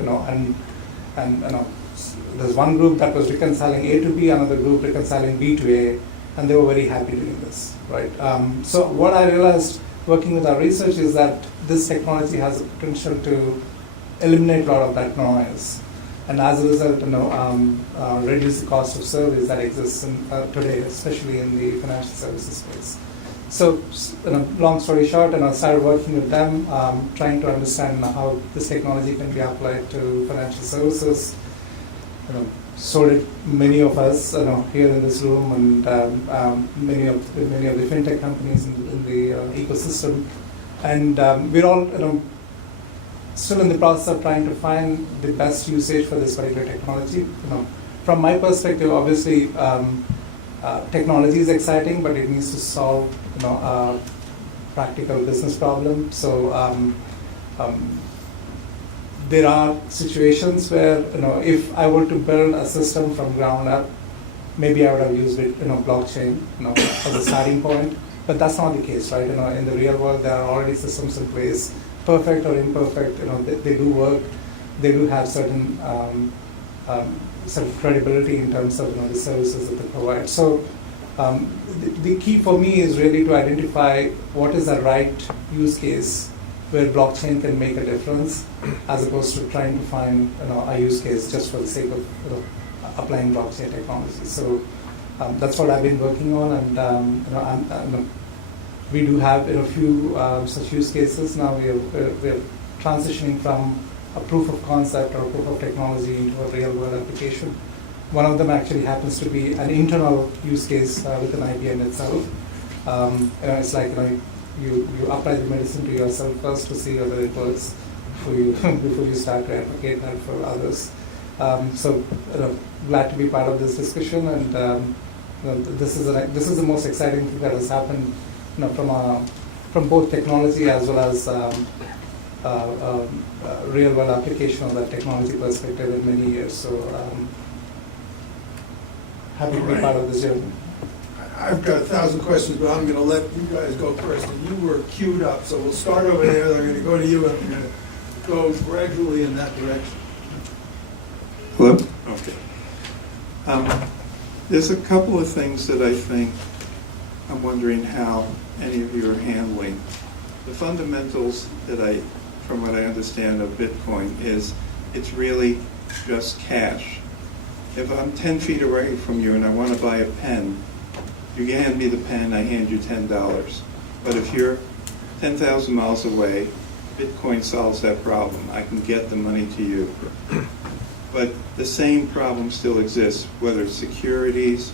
And there's one group that was reconciling A to B, another group reconciling B to A, and they were very happy doing this, right? So what I realized working with our research is that this technology has the potential to eliminate a lot of that noise, and as a result, reduce the cost of service that exists today, especially in the financial services space. So, long story short, I started working with them, trying to understand how this technology can be applied to financial services. So did many of us, here in this room, and many of the fintech companies in the ecosystem, and we're all, still in the process of trying to find the best usage for this particular technology. From my perspective, obviously, technology is exciting, but it needs to solve, a practical business problem. So there are situations where, if I were to build a system from ground up, maybe I would have used it, blockchain, as a starting point. But that's not the case, right? In the real world, there are already systems in place, perfect or imperfect. They do work. They do have certain credibility in terms of the services that they provide. So the key for me is really to identify what is the right use case where blockchain can make a difference, as opposed to trying to find a use case just for the sake of applying blockchain technology. So that's what I've been working on, and we do have a few such use cases now. We're transitioning from a proof of concept or proof of technology into a real world application. One of them actually happens to be an internal use case within IBM itself. It's like you apply the medicine to yourself first to see whether it works before you start to advocate that for others. So glad to be part of this discussion, and this is the most exciting thing that has happened from both technology as well as real world application of that technology perspective in many years. So happy to be part of this journey. I've got 1,000 questions, but I'm going to let you guys go first. And you were queued up, so we'll start over there. They're going to go to you, and we're going to go gradually in that direction. Hello? Okay. There's a couple of things that I think I'm wondering how any of you are handling. The fundamentals that from what I understand of Bitcoin, is it's really just cash. If I'm 10 feet away from you and I want to buy a pen, you hand me the pen, I hand you $10. But if you're 10,000 miles away, Bitcoin solves that problem. I can get the money to you. But the same problem still exists, whether it's securities,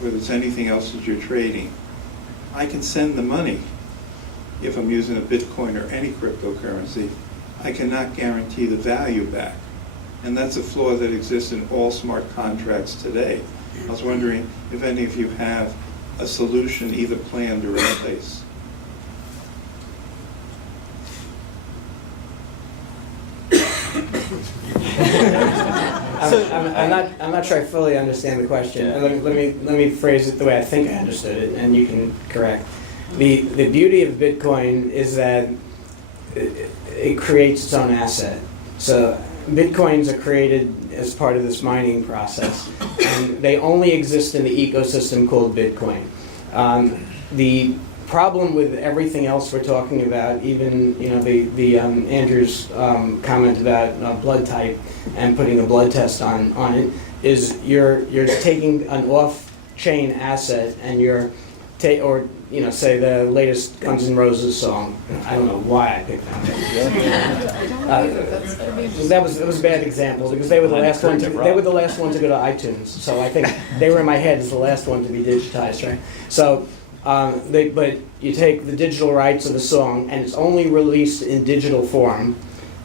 whether it's anything else that you're trading. I can send the money if I'm using a Bitcoin or any cryptocurrency. I cannot guarantee the value back. And that's a flaw that exists in all smart contracts today. I was wondering if any of you have a solution either planned or in place. I'm not sure I fully understand the question. Yeah. Let me phrase it the way I think I understood it, and you can correct. The beauty of Bitcoin is that it creates its own asset. So Bitcoins are created as part of this mining process, and they only exist in the ecosystem called Bitcoin. The problem with everything else we're talking about, even the Andrew's comment about blood type and putting a blood test on it, is you're taking an off-chain asset and you're say the latest Guns N' Roses song. I don't know why I picked that. That was a bad example because they were the last one to go to iTunes. So I think they were in my head as the last one to be digitized, right? So. But you take the digital rights of the song, and it's only released in digital form,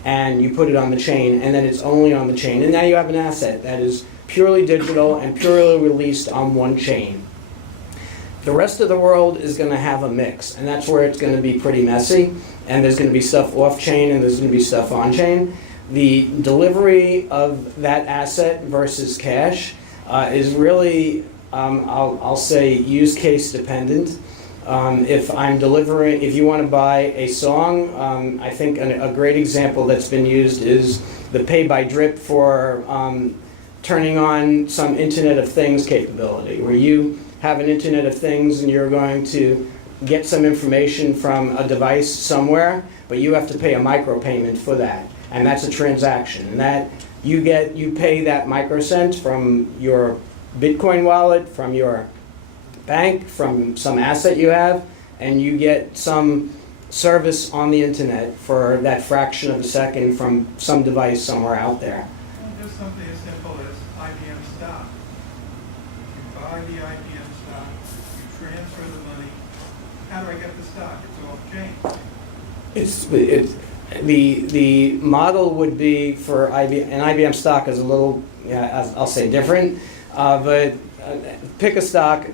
and you put it on the chain, and then it's only on the chain. And now you have an asset that is purely digital and purely released on one chain. The rest of the world is going to have a mix, and that's where it's going to be pretty messy, and there's going to be stuff off-chain and there's going to be stuff on-chain. The delivery of that asset versus cash is really, I'll say, use case dependent. If you want to buy a song, I think a great example that's been used is the pay by drip for turning on some Internet of Things capability, where you have an Internet of Things and you're going to get some information from a device somewhere, but you have to pay a micropayment for that, and that's a transaction. And that you pay that microcent from your Bitcoin wallet, from your bank, from some asset you have, and you get some service on the internet for that fraction of a second from some device somewhere out there. Just something as simple as IBM stock. You buy the IBM stock, you transfer the money. How do I get the stock? It's off-chain. The model would be for IBM, and IBM stock is a little, I'll say different, but pick a stock.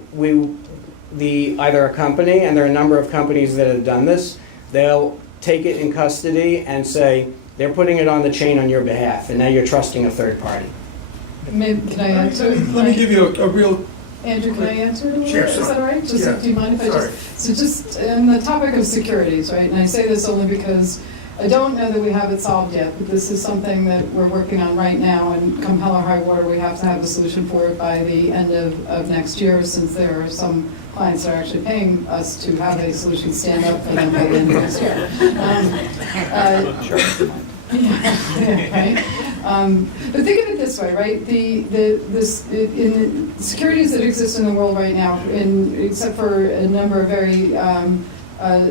Either a company, and there are a number of companies that have done this, they'll take it in custody and say they're putting it on the chain on your behalf, and now you're trusting a third party. Maybe, can I answer? Let me give you a real. Andrew, can I answer? Sure, Is that all right? Just, yeah. do you mind if I Sorry. just on the topic of securities, right? And I say this only because I don't know that we have it solved yet, but this is something that we're working on right now, and come hell or high water, we have to have a solution for it by the end of next year, since there are some clients that are actually paying us to have a solution stand up for them by the end of next year. Right? But think of it this way, right? In the securities that exist in the world right now, except for a number of very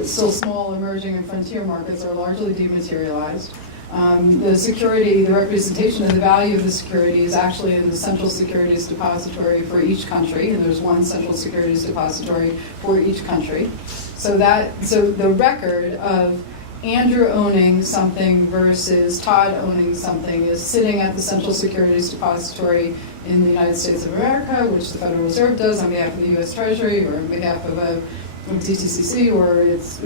still small, emerging, and frontier markets, are largely dematerialized. The representation of the value of the security is actually in the central securities depository for each country, and there's one central securities depository for each country. So the record of Andrew owning something versus Todd owning something is sitting at the Central Securities Depository in the United States of America, which the Federal Reserve does on behalf of the U.S. Treasury or on behalf of a DTCC, or it's,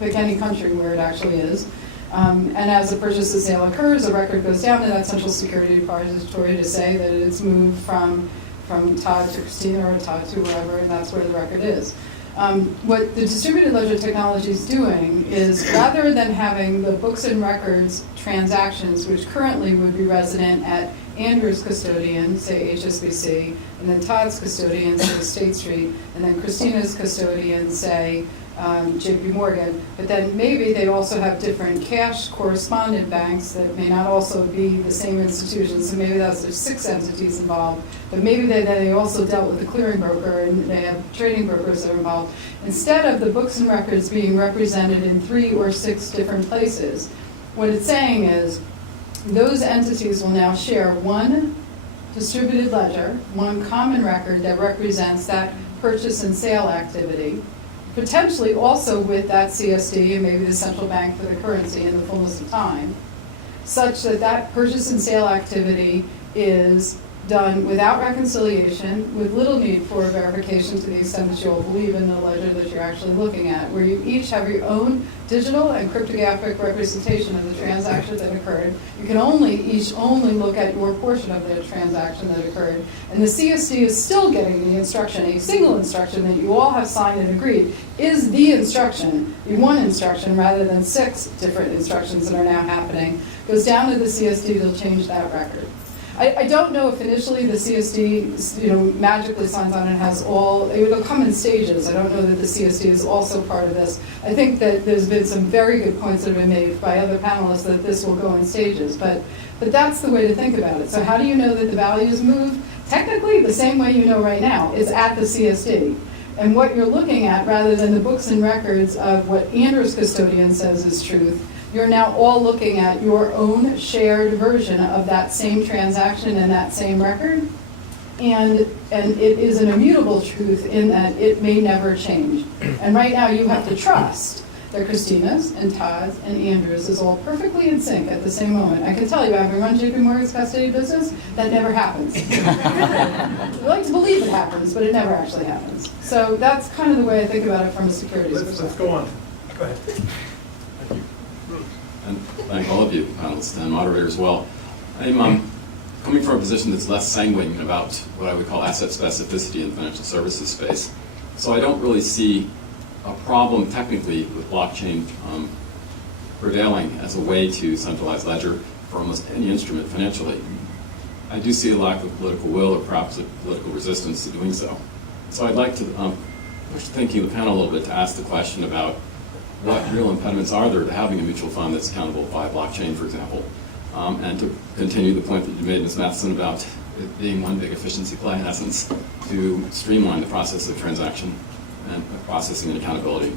pick any country where it actually is. And as a purchase and sale occurs, a record goes down to that Central Security Depository to say that it's moved from Todd to Christina or Todd to wherever, and that's where the record is. What the distributed ledger technology is doing is, rather than having the books and records transactions, which currently would be resident at Andrew's custodian, say HSBC, and then Todd's custodian, say State Street, and then Christina's custodian, say JP Morgan, but then maybe they also have different cash correspondent banks that may not also be the same institutions, so maybe there's 6 entities involved, but maybe they also dealt with the clearing broker and they have trading brokers that are involved. Instead of the books and records being represented in 3 or 6 different places, what it's saying is those entities will now share one distributed ledger, one common record that represents that purchase and sale activity, potentially also with that CSD and maybe the central bank for the currency in the fullness of time, such that that purchase and sale activity is done without reconciliation, with little need for verification to the extent that you all believe in the ledger that you're actually looking at, where you each have your own digital and cryptographic representation of the transaction that occurred. You can each only look at your portion of the transaction that occurred. And the CSD is still getting the instruction, a single instruction that you all have signed and agreed is the instruction, the one instruction rather than 6 different instructions that are now happening, goes down to the CSD to change that record. I don't know if initially the CSD, magically signs on and has it'll come in stages. I don't know that the CSD is also part of this. I think that there's been some very good points that have been made by other panelists that this will go in stages, but that's the way to think about it. So how do you know that the values move? Technically, the same way you know right now is at the CSD. And what you're looking at, rather than the books and records of what Andrew's custodian says is truth, you're now all looking at your own shared version of that same transaction and that same record. And it is an immutable truth in that it may never change. And right now you have to trust that Christina's and Todd's and Andrew's is all perfectly in sync at the same moment. I can tell you, having run JP Morgan's custody business, that never happens. We like to believe it happens, but it never actually happens. So that's kind of the way I think about it from a securities Let's perspective. go on. Go ahead. And thank all of you, panelists and moderator as well. I'm coming from a position that's less sanguine about what I would call asset specificity in the financial services space. So I don't really see a problem technically with blockchain prevailing as a way to centralize ledger for almost any instrument financially. I do see a lack of political will or perhaps a political resistance to doing so. So I'd like to push the thinking of the panel a little bit to ask the question about what real impediments are there to having a mutual fund that's accountable by blockchain, for example, and to continue the point that you made, Ms. Matheson, about it being one big efficiency play, in essence, to streamline the process of transaction and processing and accountability.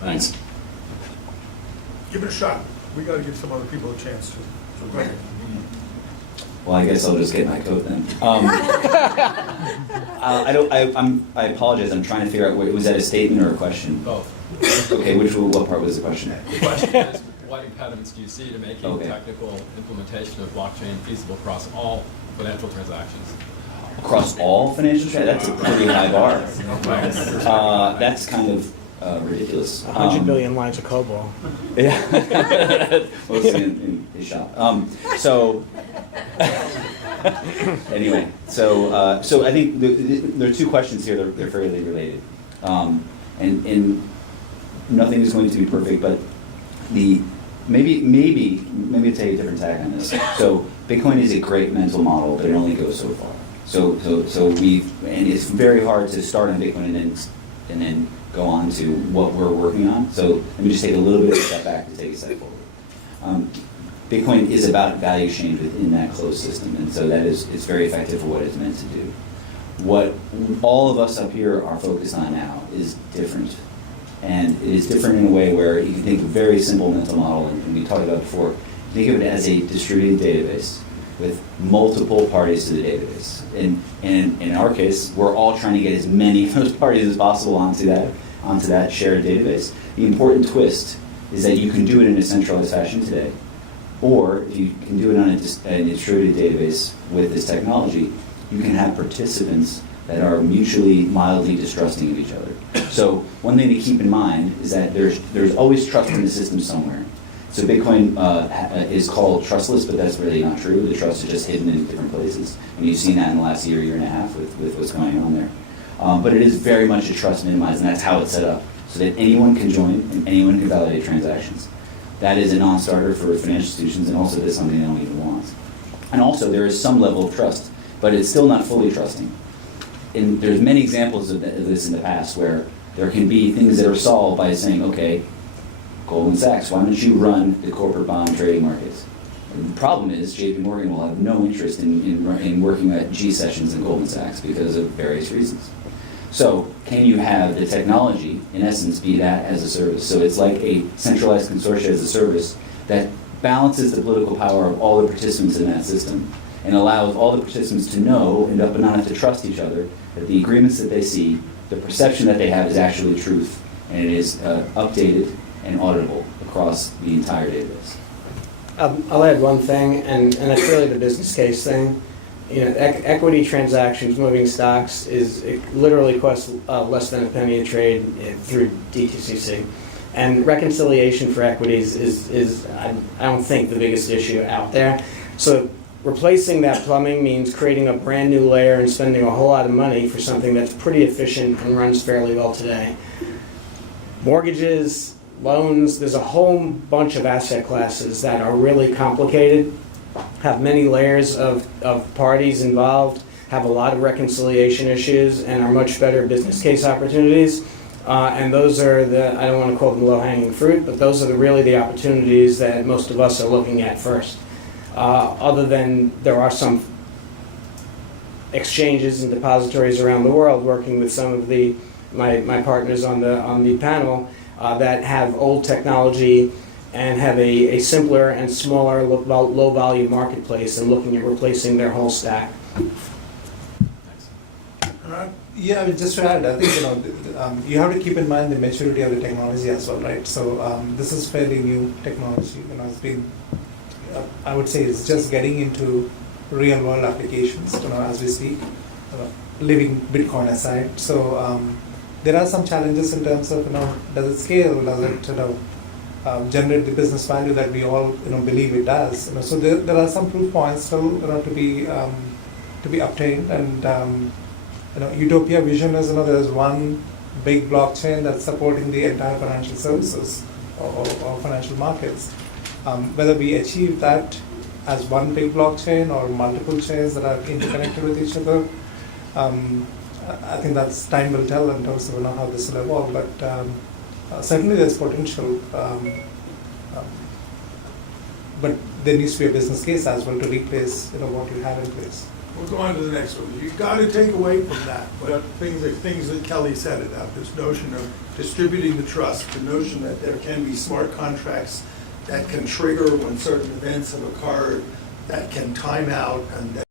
Thanks. Give it a shot. We got to give some other people a chance to. So go ahead. Well, I guess I'll just get my coat then. I apologize. I'm trying to figure out, was that a statement or a question? Both. Okay, what part was the question? The question is, what impediments do you see to making Okay. technical implementation of blockchain feasible across all financial transactions? Across all financial transactions? That's a pretty high bar. That's kind of ridiculous. 100 billion lines of COBOL. Yeah, mostly in his shop. Anyway, so I think there are two questions here. They're fairly related, and nothing is going to be perfect. But maybe to take a different tack on this. So Bitcoin is a great mental model, but it only goes so far. So and it's very hard to start on Bitcoin and then go on to what we're working on. So let me just take a little bit of a step back to take a step forward. Bitcoin is about value exchange within that closed system, and so it's very effective for what it's meant to do. What all of us up here are focused on now is different, and it is different in a way where you can think of a very simple mental model, and we talked about before. Think of it as a distributed database with multiple parties to the database, and in our case, we're all trying to get as many of those parties as possible onto that shared database. The important twist is that you can do it in a centralized fashion today. Or if you can do it on a distributed database with this technology, you can have participants that are mutually mildly distrusting of each other. So one thing to keep in mind is that there's always trust in the system somewhere. So Bitcoin is called trustless, but that's really not true. The trust is just hidden in different places. And you've seen that in the last year and a half with what's going on there. But it is very much a trust minimized, and that's how it's set up, so that anyone can join and anyone can validate transactions. That is a non-starter for financial institutions, and also that's something they don't even want. And also, there is some level of trust, but it's still not fully trusting. And there's many examples of this in the past where there can be things that are solved by saying, okay, Goldman Sachs, why don't you run the corporate bond trading markets? And the problem is JP Morgan will have no interest in working at G sessions in Goldman Sachs because of various reasons. So can you have the technology, in essence, be that as a service? So it's like a centralized consortia as a service that balances the political power of all the participants in that system and allows all the participants to know and not have to trust each other that the agreements that they see, the perception that they have is actually truth, and it is updated and auditable across the entire database. I'll add one thing, and that's really the business case thing. Equity transactions, moving stocks, it literally costs less than a penny a trade through DTCC. And reconciliation for equities is I don't think, the biggest issue out there. So replacing that plumbing means creating a brand new layer and spending a whole lot of money for something that's pretty efficient and runs fairly well today. Mortgages, loans, there's a whole bunch of asset classes that are really complicated, have many layers of parties involved, have a lot of reconciliation issues, and are much better business case opportunities. And those are I don't want to call them low-hanging fruit, but those are really the opportunities that most of us are looking at first. Other than there are some exchanges and depositories around the world working with some of my partners on the panel that have old technology and have a simpler and smaller low-volume marketplace and looking at replacing their whole stack. Yeah, I mean, just to add, I think you have to keep in mind the maturity of the technology as well, right? So this is fairly new technology. It's been, I would say, it's just getting into real world applications. As we speak, leaving Bitcoin aside. So there are some challenges in terms of does it scale? Does it generate the business value that we all believe it does? So there are some proof points still to be obtained, and utopia vision is there's one big blockchain that's supporting the entire financial services or financial markets. Whether we achieve that as one big blockchain or multiple chains that are interconnected with each other, I think that's time will tell in terms of how this will evolve. But certainly there's potential, but there needs to be a business case as well to replace what you have in place. We'll go on to the next one. You've got to take away from that things that Kelly said about this notion of distributing the trust, the notion that there can be smart contracts that can trigger when certain events have occurred, that can time out, and